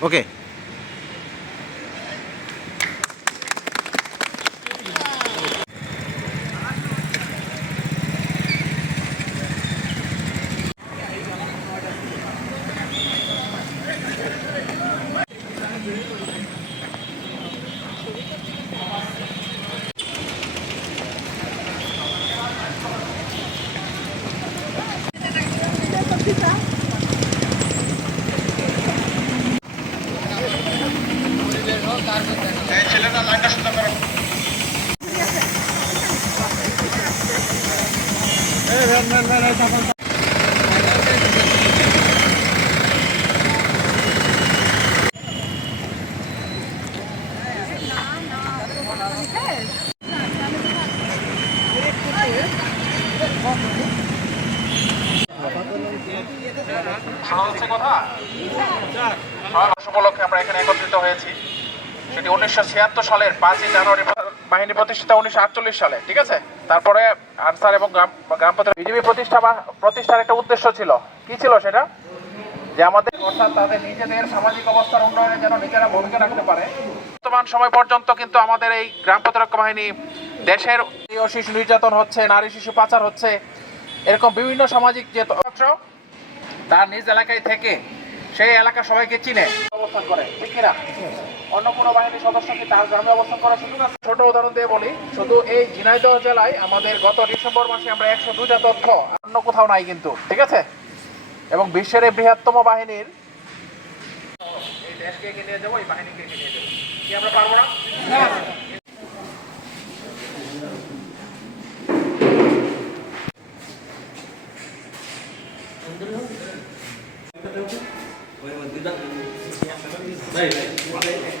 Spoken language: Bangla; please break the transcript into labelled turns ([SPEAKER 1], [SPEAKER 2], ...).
[SPEAKER 1] Okay. ওকে
[SPEAKER 2] শোনা যাচ্ছে কথা মাস উপলক্ষে আমরা এখানে একত্রিত হয়েছি সেটি উনিশশো ছিয়াত্তর সালের পাঁচই জানুয়ারি বাহিনী প্রতিষ্ঠিত উনিশশো আটচল্লিশ সালে, ঠিক আছে? তারপরে আনসার এবং গ্রাম গ্রাম বিজেপি প্রতিষ্ঠা প্রতিষ্ঠার একটা উদ্দেশ্য ছিল। কি ছিল সেটা? যে আমাদের অর্থাৎ তাদের নিজেদের সামাজিক অবস্থার উন্নয়নে যেন নিজেরা ভূমিকা রাখতে পারে। বর্তমান সময় পর্যন্ত কিন্তু আমাদের এই গ্রাম প্রতিরক্ষা বাহিনী দেশের শিশু নির্যাতন হচ্ছে, নারী শিশু পাচার হচ্ছে, এরকম বিভিন্ন সামাজিক যে তার নিজ এলাকায় থেকে সেই এলাকা সবাইকে চিনে। অবস্থান করে। ঠিক কিনা? অন্য কোনো বাহিনীর সদস্য কি তার গ্রামে অবস্থান করা শুধু আছে? ছোট উদাহরণ দিয়ে বলি, শুধু এই ঝিনাইদহ জেলায় আমাদের গত ডিসেম্বর মাসে আমরা একশো দুইটা তথ্য অন্য কোথাও নাই কিন্তু। ঠিক আছে? এবং বিশ্বের এই বৃহত্তম বাহিনীর দেশকে এগিয়ে নিয়ে যাব, এই বাহিনীকে এগিয়ে নিয়ে যাব। কি আমরা পারব না? 奶奶，奶奶。